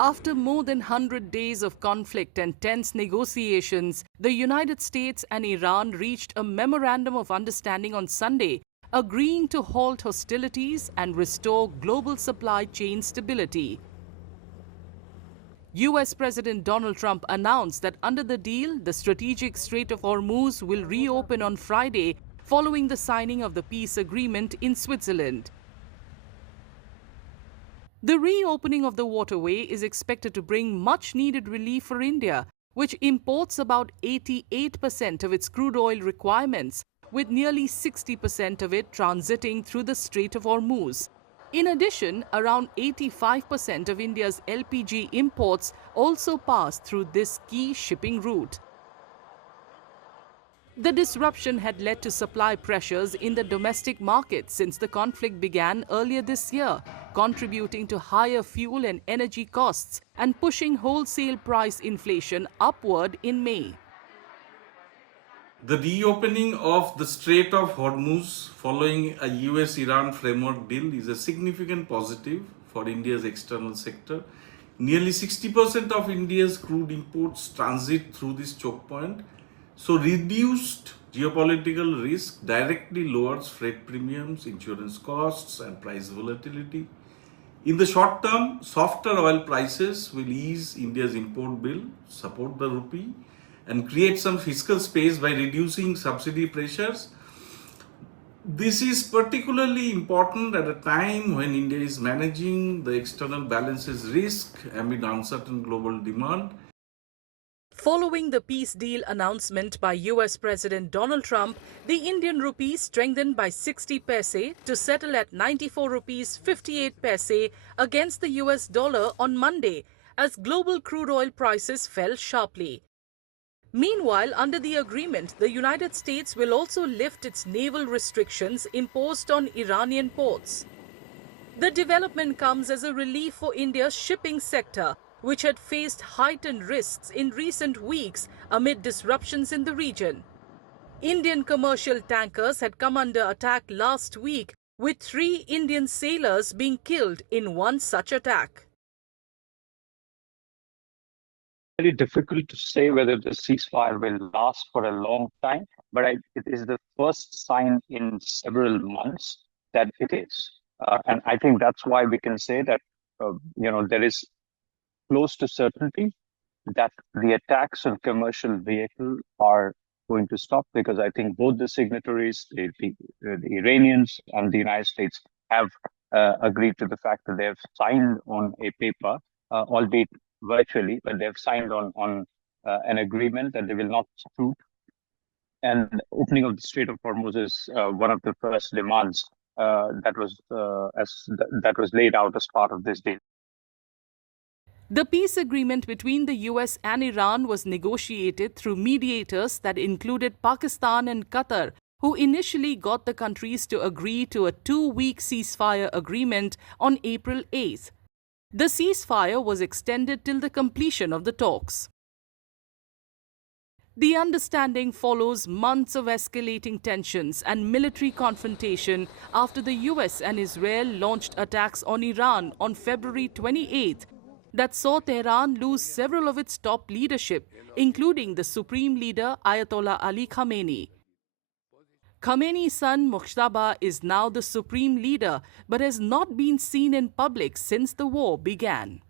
After more than 100 days of conflict and tense negotiations, the United States and Iran reached a memorandum of understanding on Sunday, agreeing to halt hostilities and restore global supply chain stability. US President Donald Trump announced that under the deal, the strategic Strait of Hormuz will reopen on Friday following the signing of the peace agreement in Switzerland. The reopening of the waterway is expected to bring much-needed relief for India, which imports about 88% of its crude oil requirements, with nearly 60% of it transiting through the Strait of Hormuz. In addition, around 85% of India's LPG imports also pass through this key shipping route. The disruption had led to supply pressures in the domestic market since the conflict began earlier this year, contributing to higher fuel and energy costs and pushing wholesale price inflation upward in May. The reopening of the Strait of Hormuz following a US-Iran framework deal is a significant positive for India's external sector. Nearly 60% of India's crude imports transit through this choke point. So reduced geopolitical risk directly lowers freight premiums, insurance costs, and price volatility. In the short term, softer oil prices will ease India's import bill, support the rupee, and create some fiscal space by reducing subsidy pressures. This is particularly important at a time when India is managing the external balances risk amid uncertain global demand. Following the peace deal announcement by US President Donald Trump, the Indian rupee strengthened by 60 paise to settle at 94 rupees 58 paise against the US dollar on Monday as global crude oil prices fell sharply. Meanwhile, under the agreement, the United States will also lift its naval restrictions imposed on Iranian ports. The development comes as a relief for India's shipping sector, which had faced heightened risks in recent weeks amid disruptions in the region. Indian commercial tankers had come under attack last week, with 3 Indian sailors being killed in one such attack. Very difficult to say whether the ceasefire will last for a long time, but it is the first sign in several months that it is. And I think that's why we can say that, there is close to certainty that the attacks on commercial vehicles are going to stop, because I think both the signatories, the Iranians and the United States, have agreed to the fact that they have signed on a paper, albeit virtually, but they have signed on an agreement that they will not shoot. And opening of the Strait of Hormuz is one of the first demands that was laid out as part of this deal. The peace agreement between the US and Iran was negotiated through mediators that included Pakistan and Qatar, who initially got the countries to agree to a 2-week ceasefire agreement on April 8th. The ceasefire was extended till the completion of the talks. The understanding follows months of escalating tensions and military confrontation after the US and Israel launched attacks on Iran on February 28th that saw Tehran lose several of its top leadership, including the Supreme Leader Ayatollah Ali Khamenei. Khamenei's son Mujtaba is now the Supreme Leader, but has not been seen in public since the war began.